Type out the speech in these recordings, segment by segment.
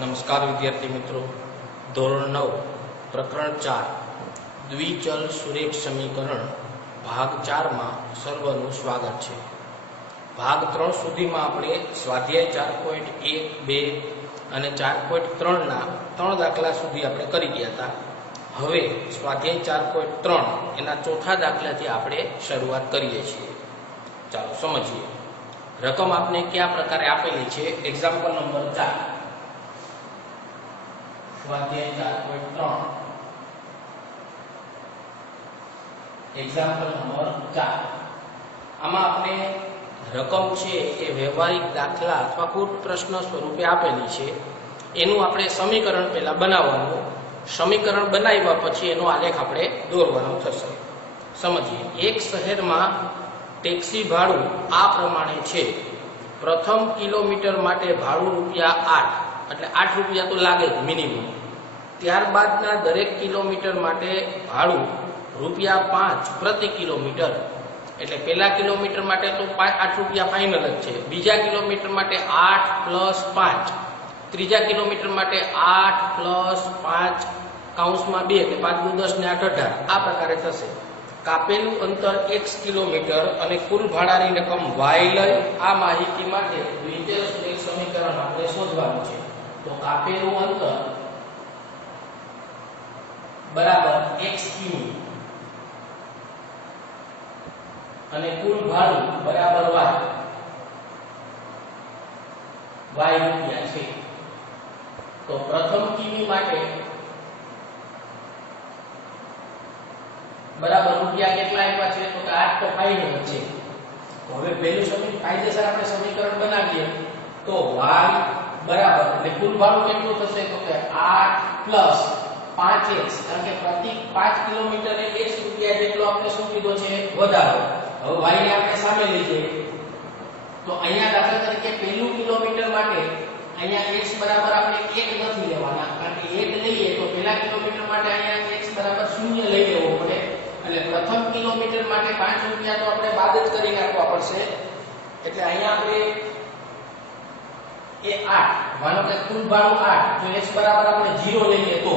નમસ્કાર વિદ્યાર્થી મિત્રો. ધોરણ નવ, પ્રકરણ ચાર, દ્વિચલ સુરેખ સમીકરણ, ભાગ ચારમાં સર્વનું સ્વાગત છે. ભાગ ત્રણ સુધીમાં આપણે સ્વાધ્યાય ચાર પોઈન્ટ એક, બે અને ચાર પોઈન્ટ ત્રણના ત્રણ દાખલા સુધી આપણે કરી ગયા હતા. હવે સ્વાધ્યાય ચાર પોઈન્ટ ત્રણ, એના ચોથા દાખલાથી આપણે શરૂઆત કરીએ છીએ. ચાલો સમજીએ. રકમ આપને કયા પ્રકારે આપેલી છે? એક્ઝામ્પલ નંબર ચાર. સ્વાધ્યાય ચાર પોઈન્ટ ત્રણ. એક્ઝામ્પલ નંબર ચાર. આમાં આપણે રકમ છે એ વ્યવહારિક દાખલા અથવા કૂટ પ્રશ્ન સ્વરૂપે આપેલી છે. એનું આપણે સમીકરણ પહેલાં બનાવવાનું. સમીકરણ બનાવ્યા પછી એનો આલેખ આપણે દોરવાનો થશે. સમજીએ. એક શહેરમાં ટેક્સી ભાડું આ પ્રમાણે છે. પ્રથમ કિલોમીટર માટે ભાડું રૂપિયા આઠ. એટલે આઠ રૂપિયા તો લાગે જ મિનિમમ ત્યારબાદના દરેક કિલોમીટર માટે ભાડું રૂપિયા પાંચ પ્રતિ કિલોમીટર. એટલે પહેલા કિલોમીટર માટે તો આઠ રૂપિયા ફાઇનલ જ છે. બીજા કિલોમીટર માટે આઠ પ્લસ પાંચ. ત્રીજા કિલોમીટર માટે આઠ પ્લસ પાંચ કાઉન્સમાં બે એટલે પાંચ ગુણ દસ ને આઠ અઢાર. આ પ્રકારે થશે. કાપેલું અંતર એક્સ કિલોમીટર અને કુલ ભાડાની રકમ વાય લઈ આ માહિતી માટે દ્વિતીય સમીકરણ આપણે શોધવાનું છે. તો કાપેલું અંતર બરાબર, x કિમી અને કુલ ભાડું બરાબર y. વાય રૂપિયા છે. તો પ્રથમ કિમી માટે બરાબર રૂપિયા કેટલા આપ્યા છે? તો કે 8 તો ફાઇનલ છે. તો હવે પહેલું સમીકરણ, કાયદેસર આપણે સમીકરણ બનાવીએ. તો y બરાબર, એટલે કુલ ભાડું કેટલું થશે? તો કે 8 5x કારણ કે પ્રતિ 5 કિલોમીટરે x રૂપિયા જેટલો આપણે શું કીધો છે વધારો. હવે y ને આપણે સામે લઈ તો અહીંયા દાખલા તરીકે પહેલું કિલોમીટર માટે અહીંયા x બરાબર આપણે 1 નથી લેવાના. કારણ કે 1 લઈએ તો પહેલા કિલોમીટર માટે અહીંયા x બરાબર 0 લઈ લેવો પડે. એટલે પ્રથમ કિલોમીટર માટે 5 રૂપિયા તો આપણે બાદ જ કરી નાખવા પડશે. એટલે અહીંયા આપણે એ 8 માનો કે કુલ ભાડું 8 તો x બરાબર આપણે 0 લઈએ તો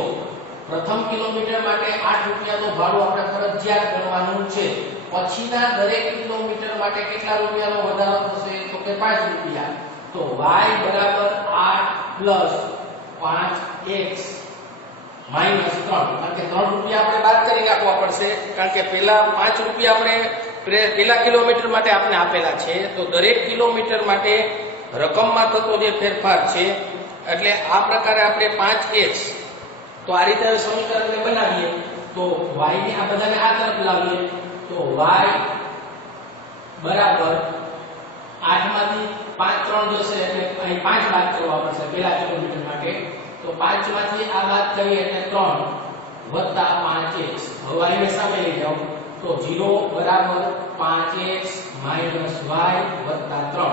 પ્રથમ કિલોમીટર માટે 8 રૂપિયાનો ભાડો આપણે ફરજિયાત ગણવાનું છે. પછીના દરેક કિલોમીટર માટે કેટલા રૂપિયાનો વધારો થશે? તો કે 5 રૂપિયા. તો y બરાબર 8 5x માઇનસ 3 કારણ કે 3 રૂપિયા આપણે બાદ કરી નાખવા પડશે. કારણ કે પહેલા 5 રૂપિયા આપણે પહેલા કિલોમીટર માટે આપણે આપેલા છે. તો દરેક કિલોમીટર માટે રકમમાં થતો જે ફેરફાર છે, એટલે આ પ્રકારે આપણે 5x તો આ રીતે સમીકરણને બનાવીએ. તો y ને આ બધાને આ તરફ લાવીએ. તો y બરાબર 8 માંથી 5 3 જશે એટલે અહીં 5 બાદ કરવા પડશે પહેલા કિલોમીટર માટે. તો 5 માંથી આ બાદ કરીએ એટલે 3 વત્તા 5x હવે y ને સામે લઈ જાઓ. તો 0 બરાબર 5x y વત્તા 3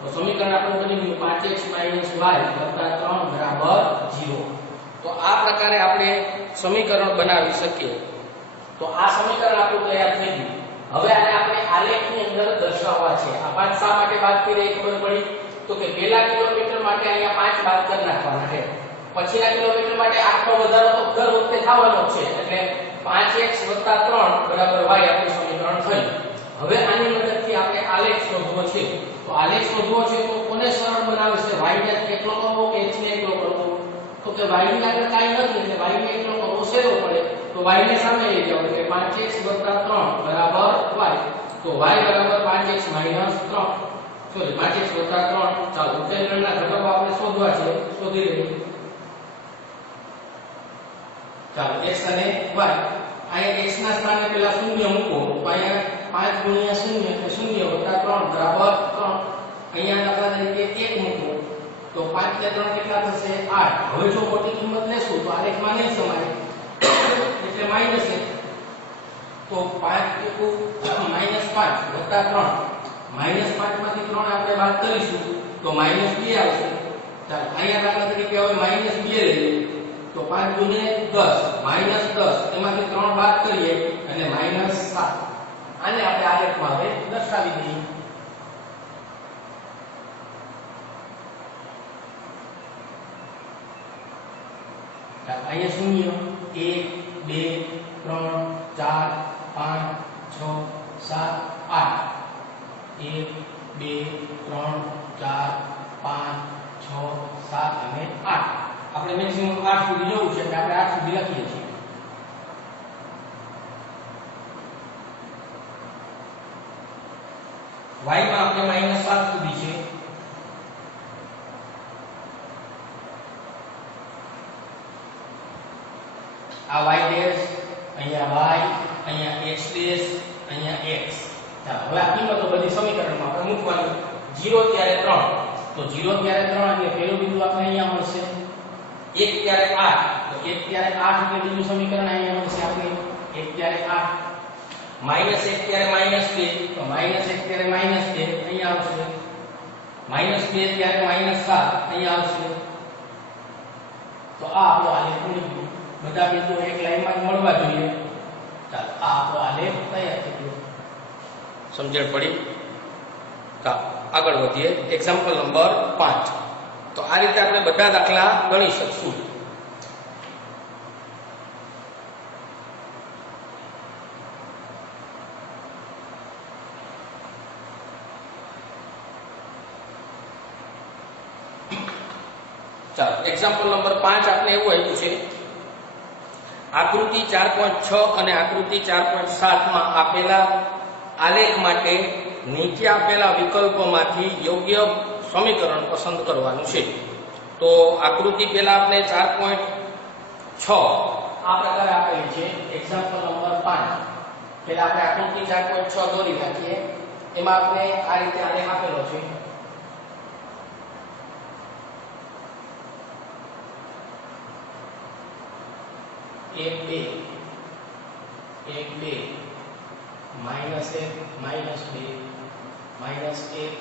તો સમીકરણ આપણું બની ગયું 5x y વત્તા 3 બરાબર 0 તો આ પ્રકારે આપણે સમીકરણ બનાવી શકીએ. તો આ સમીકરણ આપણું તૈયાર થઈ ગયું. હવે આને આપણે આલેખની અંદર દર્શાવવા છે. આ પાંચ શા માટે વાત કરી એ ખબર પડી? તો કે પહેલા કિલોમીટર માટે અહીંયા પાંચ બાદ કરી નાખવાના છે. પછીના કિલોમીટર માટે આઠનો વધારો તો દર વખતે થવાનો છે. એટલે 5x 3 બરાબર વાય આપણું સમીકરણ થયું. હવે આની મદદથી આપણે આલેખ શોધવો છે. તો આલેખ શોધવો છે તો કોને સરળ બનાવે છે? વાય ને કેટલો કરવો કે એચ ને એટલો કરવો તો કે y ની આગળ કાંઈ નથી એટલે y ને એટલો કરવો પડે. તો y ને સામે લઈ જાવ એટલે 5x 3 બરાબર y તો y બરાબર 5x 3 સોરી 5x 3 ચાલો, ઉકેલના ઘટકો આપણે શોધવા છે. શોધી લઈએ. ચાલો x અને y અહીંયા x ના સ્થાને પહેલા શૂન્ય મૂકો. તો અહીંયા 5 ગુણ્યા શૂન્ય એટલે શૂન્ય વત્તા 3 બરાબર 3 અહીંયા દાખલા તરીકે 1 મૂકો. તો 5 ને 3 કેટલા થશે? 8 હવે જો મોટી કિંમત લેશું, તો આલેખમાં નહીં સમાય. એટલે માઇનસ છે તો 5 એકુ માઇનસ 5 વત્તા 3 માઇનસ 5 માંથી 3 આપણે બાદ કરીશું, તો માઇનસ 2 આવશે. ચાલો, અહીંયા દાખલા તરીકે હવે માઇનસ 2 લઈએ. તો 5 ગુણ્યા 10 માઇનસ 10 એમાંથી 3 બાદ કરીએ અને માઇનસ 7 આને આપણે આલેખમાં હવે દર્શાવી દઈએ ચાલો, અહીંયા શૂન્ય, એક, બે, ત્રણ, ચાર, પાંચ, છ, સાત, આઠ. એક, બે, ત્રણ, ચાર, પાંચ, છ, સાત અને આઠ. આપણે મેક્સિમમ આઠ સુધી જવું છે એટલે આપણે આઠ સુધી લખીએ છીએ. y માં આપણે માઇનસ સાત સુધી છે આ y ડેશ અહીંયા y, અહીંયા x ડેશ અહીંયા x. ચાલો, હવે આ કિંમતો બધી સમીકરણમાં આપણે મૂકવાની 0 ત્યારે 3 તો 0 ત્યારે 3 એટલે પહેલું બિંદુ આપણે અહીંયા મળશે. 1 ત્યારે 8 તો 1 ત્યારે 8 એટલે બીજું સમીકરણ અહીંયા મળશે આપણે. 1 ત્યારે 8 માઇનસ 1 ત્યારે માઇનસ 2 તો માઇનસ 1 ત્યારે માઇનસ 2 અહીંયા આવશે. માઇનસ 2 ત્યારે માઇનસ 7 અહીંયા આવશે. તો આ આપણો આલેખ બની ગયો બધા બિંદુઓ એક લાઈનમાં જ મળવા જોઈએ. આ આપણો આલેખ તૈયાર થઈ સમજણ પડી હા આગળ વધીએ એક્ઝામ્પલ નંબર પાંચ તો આ રીતે આપણે બધા દાખલા ગણી શકશું ચાલો એક્ઝામ્પલ નંબર પાંચ આપણે એવું આપ્યું છે આકૃતિ 4.6 અને આકૃતિ 4.7 માં આપેલા આલેખ માટે નીચે આપેલા વિકલ્પોમાંથી યોગ્ય સમીકરણ પસંદ કરવાનું છે. તો આકૃતિ પહેલા આપણે 4.6 આ પ્રકારે આપેલી છે. એક્ઝામ્પલ નંબર 5 પહેલા આપણે આકૃતિ 4.6 દોરી નાખીએ. એમાં આપણે આ રીતે આલેખ આપેલો છે. એક બે. એક બે. માઇનસ એક, માઇનસ બે. માઇનસ એક,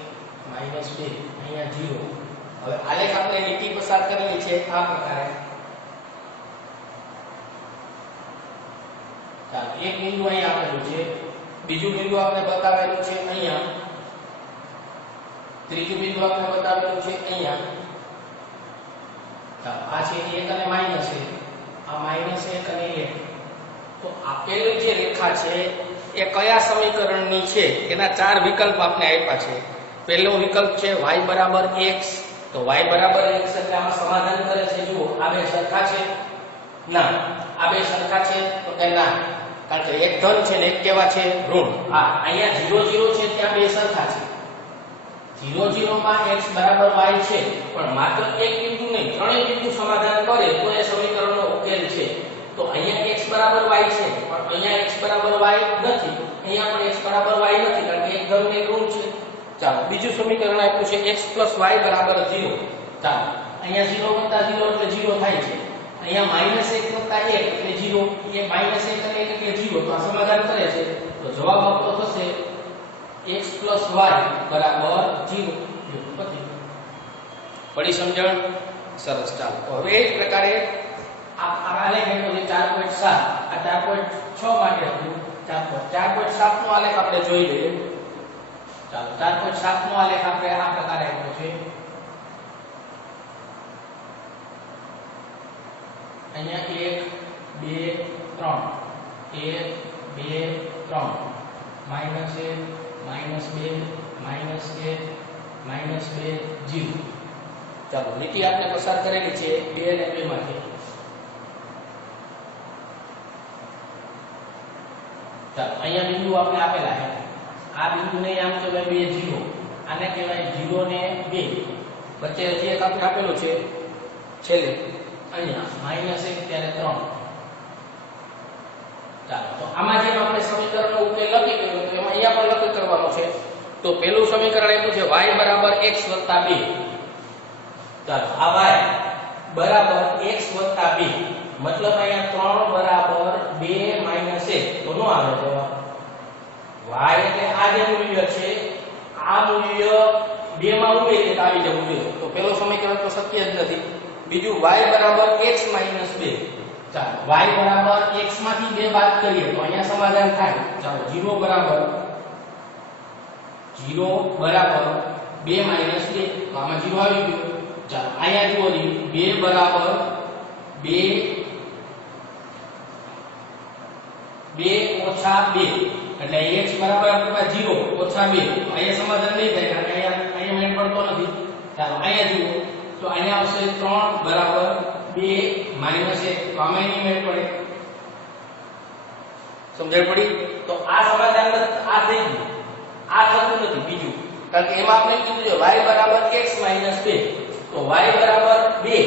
માઇનસ બે. અહીંયા જીરો. હવે આલેખ આપણે લીટી પસાર કરેલી છે આ પ્રકારે. ચાલો, એક બિંદુ અહીંયા આપેલું છે. બીજું બિંદુ આપણે બતાવેલું છે અહીંયા. ત્રીજું બિંદુ આપણે બતાવેલું છે અહીંયા. ચાલો, આ છે એક અને માઇનસ એક. આ માઇનસ એક અને એક. તો આપેલી જે રેખા છે, એ કયા સમીકરણની છે? એના ચાર વિકલ્પ આપણે આપ્યા છે. પહેલો વિકલ્પ છે વાય બરાબર એક્સ તો વાય બરાબર x એટલે આમાં સમાધાન કરે છે. જુઓ, આ બે સરખા છે? ના. આ બે સરખા છે? તો કે કારણ કે એક ધન છે ને એક કેવા છે? ઋણ. આ અહીંયા 0 0 છે ત્યાં બે સરખા છે. 0 0 માં x બરાબર વાય છે. પણ માત્ર એક બિંદુ નહીં ત્રણેય બિંદુ સમાધાન કરે તો એ સમીકરણનો ઉકેલ છે. તો અહીંયા x બરાબર y છે. પણ અહીંયા x બરાબર y નથી. અહીંયા પણ x બરાબર y નથી. કારણ કે એક ધન એક ઋણ છે. ચાલો, બીજું સમીકરણ આપ્યું છે, x y બરાબર 0 ચાલો, અહીંયા 0 વત્તા 0 એટલે 0 થાય છે. અહીંયા માઇનસ 1 વત્તા 1 એટલે 0 એ માઇનસ 1 અને 1 એટલે 0 તો આ સમાધાન કરે છે. તો જવાબ આપતો થશે x y બરાબર 0 પતી. પડી સમજણ? સરસ, ચાલો. હવે એ જ પ્રકારે આલેખ આપ્યો છે 4.7 આ 4.6 માટે હતું 4.7 નો આલેખ આપણે જોઈ લઈએ. ચાલો 4.7 નો આલેખ આપણે આ પ્રકારે આપ્યો છે. અહીંયા 1 2 3 1 2 3 માઇનસ 1 માઇનસ 2 માઇનસ 1 માઇનસ 2 0 ચાલો લીટી આપણે પસાર કરેલી છે 2 અને 2 માંથી ચાલો અહીંયા બિંદુ આપણે આપેલા છે. આ બિંદુને આમ કહેવાય બે જીરો. આને કહેવાય જીરો ને બે. વચ્ચે હજી એક આપણે આપેલું છે. છેલ્લે. અહીંયા માઇનસ એક, ત્યારે ત્રણ. ચાલો, તો આમાં જેમ આપણે સમીકરણનો ઉકેલ લખી કર્યો, તો એમાં અહીંયા પણ લખી કરવાનો છે. તો પહેલું સમીકરણ આપ્યું છે y બરાબર x 2 ચાલો, આ y બરાબર x 2 મતલબ અહીંયા 3 બરાબર 2 માઇનસ 1 તો નો આવે જવાબ y એટલે આ જે મૂલ્ય છે, આ મૂલ્ય બે માં ઉમે એટલે આવી જવું જોઈએ તો પેલો સમીકરણ તો શક્ય જ નથી. બીજું y બરાબર x 2 ચાલો y બરાબર x માંથી 2 બાદ કરીએ તો અહીંયા સમાધાન થાય. ચાલો 0 બરાબર. 0 બરાબર 2 2 તો આમાં 0 આવી ગયો. ચાલો, અહીંયા જુઓ 2 બરાબર 2 2 2 એટલે x બરાબર આપણી પાસે 0 ઓછા બે. અહીંયા સમાધાન નહીં થાય કારણ કે અહીંયા અહીંયા મેળ પડતો નથી. ચાલો અહીંયા જુઓ. તો અહીંયા આવશે 3 બરાબર 2 માઇનસ 1 તો આમાં એની મેળ પડે. સમજણ પડી? તો આ સમાધાન નથી, આ થઈ ગયું. આ થતું નથી બીજું. કારણ કે એમાં આપણે કીધું છે y બરાબર x 2 તો y બરાબર 2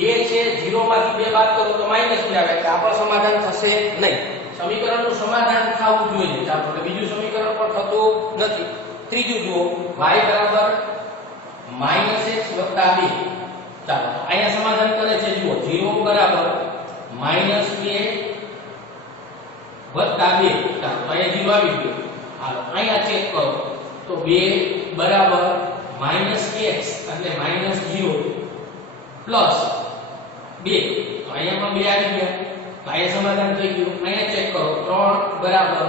2 છે 0 માંથી 2 બાદ કરો તો માઇનસ બે આવે. એટલે આપણું સમાધાન થશે નહીં. સમીકરણનું સમાધાન થવું જોઈએ. ચાલો એટલે બીજું સમીકરણ પણ થતું નથી. ત્રીજું જુઓ. y બરાબર -x 2 ચાલો, અહીંયા સમાધાન કરે છે. જુઓ 0 બરાબર -2 વત્તા બે. ચાલો અહીંયા 0 આવી ગયો. હાલો, અહીંયા ચેક કરો. તો બે બરાબર માઇનસ એક્સ એટલે માઇનસ જીરો પ્લસ બે. તો અહીંયા પણ બે આવી ગયા. તો સમાધાન થઈ ગયું. અહીંયા ચેક કરો. ત્રણ બરાબર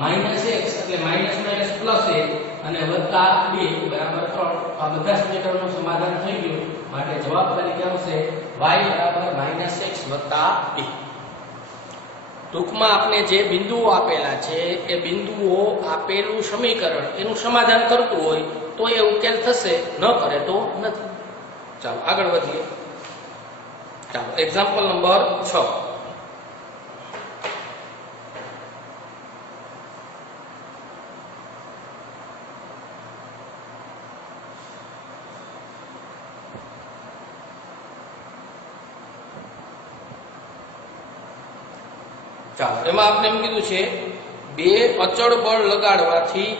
માઇનસ એક્સ એટલે માઇનસ માઇનસ પ્લસ એક અને વત્તા બે બરાબર ત્રણ. તો આ બધા સમીકરણનું સમાધાન થઈ ગયું. માટે જવાબ તરીકે આવશે y બરાબર માઇનસ એક્સ વત્તા બે. ટૂંકમાં આપણે જે બિંદુઓ આપેલા છે, એ બિંદુઓ આપેલું સમીકરણ એનું સમાધાન કરતું હોય તો એ ઉકેલ થશે. ન કરે તો નથી. ચાલો આગળ વધીએ. ચાલો એક્ઝામ્પલ નંબર છ ચાલો એમાં આપણે એમ કીધું છે, બે અચળ બળ લગાડવાથી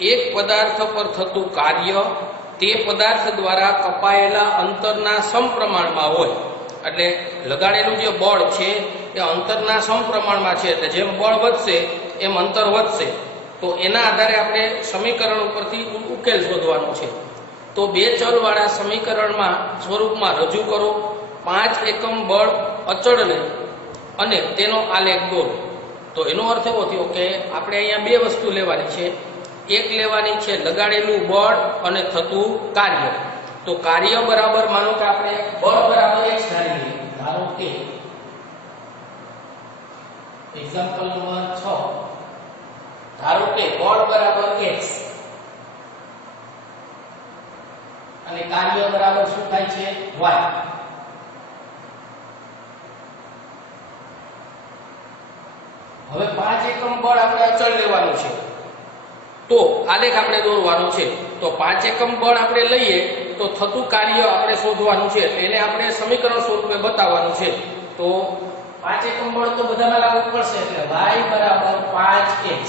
એક પદાર્થ પર થતું કાર્ય તે પદાર્થ દ્વારા કપાયેલા અંતરના સમપ્રમાણમાં હોય. એટલે લગાડેલું જે બળ છે, એ અંતરના સમપ્રમાણમાં છે. એટલે જેમ બળ વધશે, એમ અંતર વધશે. તો એના આધારે આપણે સમીકરણ ઉપરથી ઉકેલ શોધવાનો છે. તો બે ચલવાળા સમીકરણમાં સ્વરૂપમાં રજૂ કરો. પાંચ એકમ બળ અચળને અને તેનો આલેખ દોરો. તો એનો અર્થ એવો થયો કે આપણે અહીંયા બે વસ્તુ લેવાની છે. એક લેવાની છે લગાડેલું બળ અને થતું કાર્ય. તો કાર્ય બરાબર માનો કે આપણે બળ બરાબર x ધારી લઈએ. ધારો કે એક્ઝામ્પલ નંબર 6 ધારો કે બળ બરાબર x. અને કાર્ય બરાબર શું થાય છે? y. હવે પાંચ એકમ બળ આપણે અચળ લેવાનું છે. તો આલેખ આપણે દોરવાનો છે. તો પાંચ એકમ બળ આપણે લઈએ, તો થતું કાર્ય આપણે શોધવાનું છે. એને આપણે સમીકરણ સ્વરૂપે બતાવવાનું છે. તો પાંચ એકમ બળ તો બધામાં લાગુ પડશે એટલે y બરાબર 5x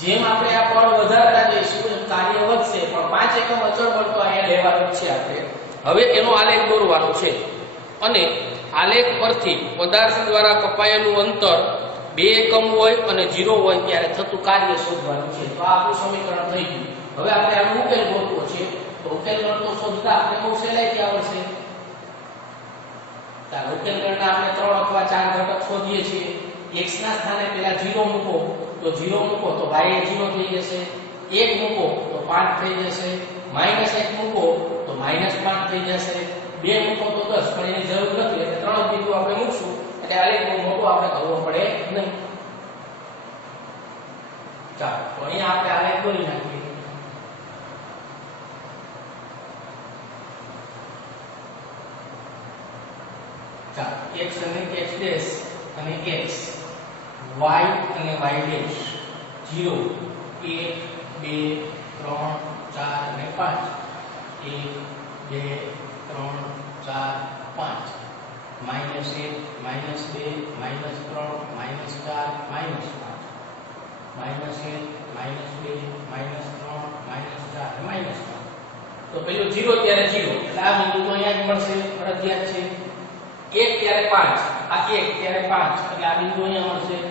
જેમ આપણે આ બળ વધારતા જઈશું કાર્ય વધશે, પણ પાંચ એકમ અચળ બળ તો અહીંયા લેવાનું છે આપણે. હવે એનો આલેખ દોરવાનો છે. અને આલેખ પરથી પદાર્થ દ્વારા કપાયેલું અંતર બે એકમ હોય અને ઝીરો હોય ત્યારે થતું કાર્ય શોધવાનું છે. તો આ આપણું સમીકરણ થઈ ગયું. હવે આપણે આનો ઉકેલ ગોતવો છે. તો ઉકેલ ગણતો શોધતા આપણે બહુ સહેલાઈથી આવડશે. ચાલો ઉકેલ ગણતા આપણે ત્રણ અથવા ચાર ઘટક શોધીએ છીએ. x ના સ્થાને પહેલા 0 મૂકો. તો 0 મૂકો તો y એ 0 થઈ જશે. 1 મૂકો તો 5 થઈ જશે. આલેખ આપણે કરવો પડે નહીં. ચાલો અહીંયા આપણે આલેખ દોરી નાખીએ. ચાલો, x અને x ડેશ અને x, y અને y ડેશ 0 1 2 3 4 અને 5 1 2 3 4 5 માઇનસ એક, માઇનસ બે, માઇનસ ત્રણ, માઇનસ ચાર, માઇનસ પાંચ. માઇનસ એક, માઇનસ બે, માઇનસ ત્રણ, માઇનસ ચાર, માઇનસ પાંચ. તો પેલું જીરો ત્યારે જીરો. એટલે આ બિંદુ તો અહીંયા જ મળશે, ફરજિયાત છે. એક ત્યારે પાંચ. આ એક ત્યારે પાંચ. એટલે આ બિંદુ અહીંયા મળશે.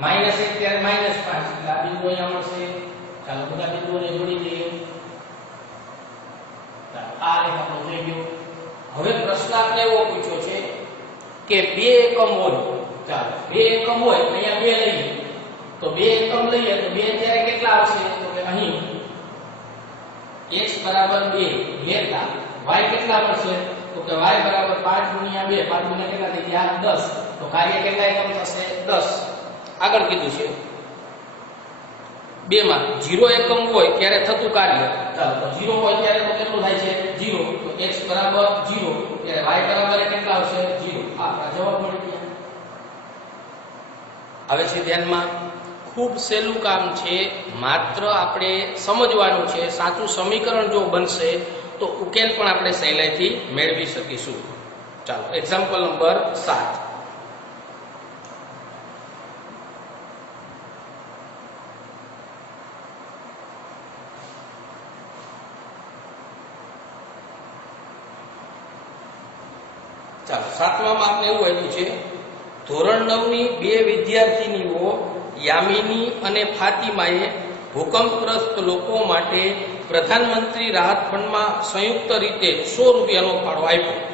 માઇનસ એક ત્યારે માઇનસ પાંચ. એટલે આ બિંદુ અહીંયા મળશે. ચાલો બધા બિંદુઓને જોડી દઈએ. આ રેખા આપણો થઈ ગયો હવે પ્રશ્ન આપણે એવો પૂછ્યો છે કે બે એકમ હોય, ચાલો, બે એકમ હોય, અહીંયા બે લઈએ. તો બે એકમ લઈએ તો બે ત્યારે કેટલા આવશે? તો કે અહીં. x બરાબર 2 લેતા y કેટલા મળશે તો કે y બરાબર 5 ગુણ્યા 2 5 ગુણ્યા કેટલા થઈ ગયા? 10 તો કાર્ય કેટલા એકમ થશે? 10 આગળ કીધું છે. બેમાં જીરો એકમ હોય ત્યારે થતું કાર્ય. ચાલો 0 હોય ત્યારે તો કેટલું થાય છે? જીરો. તો x બરાબર જીરો. ત્યારે વાય બરાબર કેટલા આવશે? 0 આ આપણા જવાબ મળી ગયા. છે ધ્યાનમાં. ખૂબ સહેલું કામ છે, માત્ર આપણે સમજવાનું છે, સાચું સમીકરણ જો બનશે, તો ઉકેલ પણ આપણે સહેલાઈથી મેળવી શકીશું. ચાલો એક્ઝામ્પલ નંબર સાત. સાતમામાં આપણે એવું આવ્યું છે, ધોરણ નવની બે વિદ્યાર્થીનીઓ યામિની અને ફાતિમાએ ભૂકંપગ્રસ્ત લોકો માટે પ્રધાનમંત્રી રાહત ફંડમાં સંયુક્ત રીતે સો રૂપિયાનો ફાળો આપ્યો.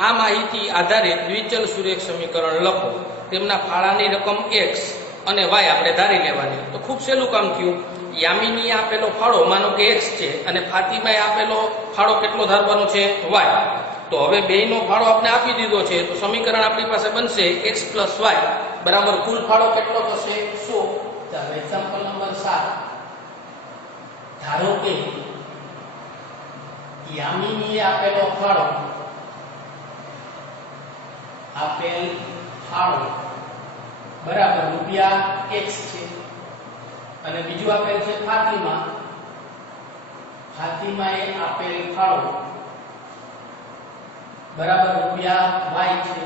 આ માહિતી આધારે દ્વિચલ સુરેખ સમીકરણ લખો. તેમના ફાળાની રકમ એક્સ અને વાય આપણે ધારી લેવાની. તો ખૂબ સહેલું કામ થયું. યામિનીએ આપેલો ફાળો માનો કે એક્સ છે અને ફાતિમાએ આપેલો ફાળો કેટલો ધારવાનો છે? વાય. તો હવે બેયનો ફાળો આપણે આપી દીધો છે, તો સમીકરણ આપણી પાસે બનશે એક્સ પ્લસ વાય બરાબર, કુલ ફાળો કેટલો થશે? સો. ચાલો એક્ઝામ્પલ નંબર 7 ધારો કે યામીનીએ આપેલો ફાળો, આપેલ ફાળો બરાબર રૂપિયા x છે. અને બીજું આપેલ છે ફાતિમા. ફાતિમાએ આપેલ ફાળો બરાબર રૂપિયા y છે.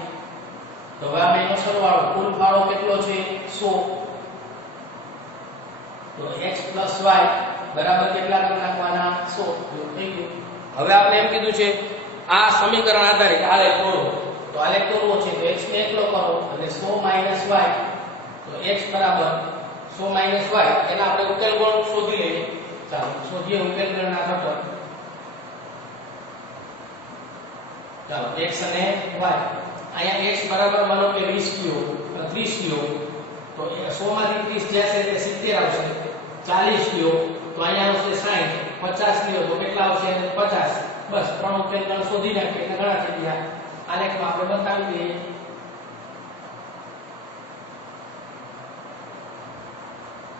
તો હવે આ બેનો સરવાળો, કુલ ફાળો કેટલો છે? 100 તો x y બરાબર કેટલા કરી નાખવાના? 100 તો થઈ ગયું. હવે આપણે એમ કીધું છે, આ સમીકરણ આધારિત આલેખ દોરો. તો આલેખ દોરવો છે, તો x ને એકલો કરો અને 100 y, તો x બરાબર 100 y. એના આપણે ઉકેલ કોણ શોધી લઈએ. ચાલો, શોધીએ ઉકેલ ગણના ઘટક. ચાલો, x અને y. અહીંયા x બરાબર માનો કે 20 કિયો 30 કિયો તો એ 100 માંથી 30 જશે એટલે 70 આવશે. 40 કિયો તો અહીંયા આવશે 60 50 કિલો તો કેટલા આવશે? 50 બસ, ત્રણ ઉકેલ ગણ શોધી નાખીએ, એટલે ઘણા થઈ ગયા. આલેખમાં આપણે બતાવી દઈએ.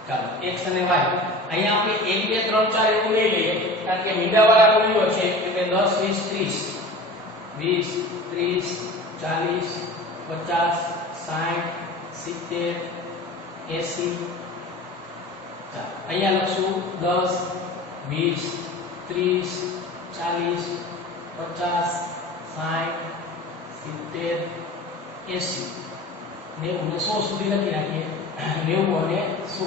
ચાલો, x અને y. અહીંયા આપણે 1 2 3 4 એવું લઈ લઈએ, કારણ કે મીંડાવાળા મૂલ્યો છે, એટલે 10 20 30 20 30 40 50 60 70 80 ચાલો અહીંયા લખશું 10 20 30 40 50 60 સિત્તેર એસી નેવું ને સો સુધી લખી નાખીએ નેવું અને સો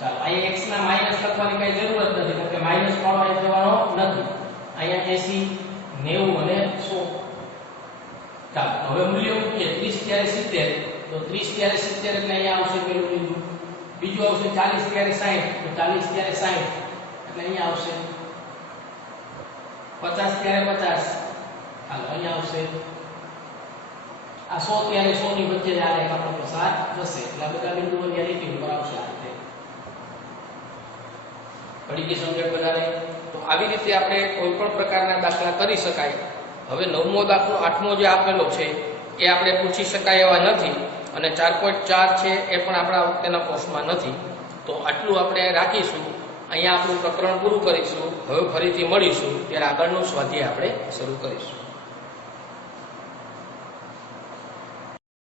ચાલો અહીંયા x ના માઇનસ લખવાની કઈ જરૂર જ નથી કારણ કે માઇનસ ફાળો અહીં જવાનો નથી અહીંયા એસી નેવું અને સો ચાલો હવે મૂલ્ય મૂકીએ ત્રીસ ત્યારે સિત્તેર તો ત્રીસ ત્યારે સિત્તેર એટલે અહીંયા આવશે. પેલું લીધું બીજું આવશે ચાલીસ ત્યારે સાહીઠ તો ચાલીસ ત્યારે સાહીઠ એટલે અહીંયા આવશે. પચાસ ત્યારે પચાસ. ચાલો અહીંયા આવશે. આ સો ત્યારે સો ની વચ્ચે આ આલેખ આપણો પસાર થશે એટલે બધા બિંદુઓ ત્યાં લીટી ઉપર આવશે આ રીતે પડી ગઈ સમજણ બધાને? તો આવી રીતે આપણે કોઈ પણ પ્રકારના દાખલા કરી શકાય. હવે નવમો દાખલો, આઠમો જે આપેલો છે, એ આપણે પૂછી શકાય એવા નથી અને ચાર પોઈન્ટ ચાર છે એ પણ આપણા વખતેના કોર્સમાં નથી. તો આટલું આપણે રાખીશું. અહીંયા આપણું પ્રકરણ પૂરું કરીશું. હવે ફરીથી મળીશું. ત્યારે આગળનું સ્વાધ્યાય આપણે શરૂ કરીશું.